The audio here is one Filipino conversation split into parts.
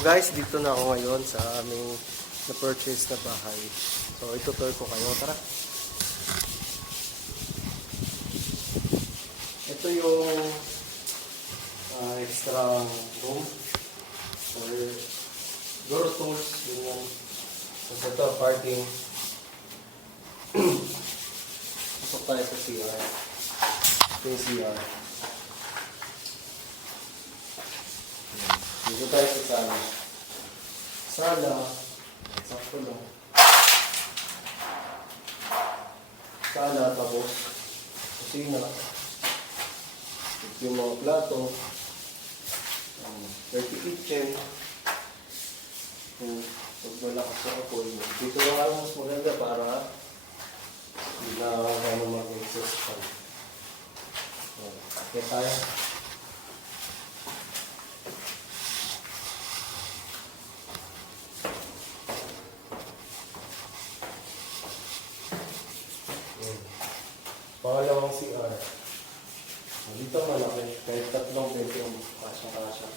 guys, dito na ako ngayon sa aming na-purchase na bahay. So itutur ko kayo, tara. Ito yung extra room or door tools. Yun. So ito, parking. Pasok tayo sa CR. Ito yung CR. Dito tayo sa sala. Sala. Sakto lang. Sala, tapos kusina. Ito yung mga plato. Dirty kitchen. Pag malakas na apoy mo. Dito lang ang mas maganda para hindi na gano'n mag-exhaust pa. Okay tayo. Pangalawang CR. Dito malaki. Kahit tatlong bedroom. Kasya-kasya.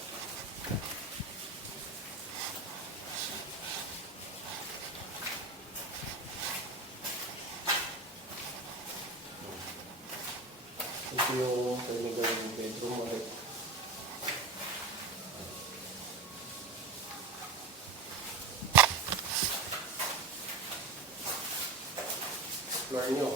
Ito yung kanilang bedroom ulit. Explore nyo.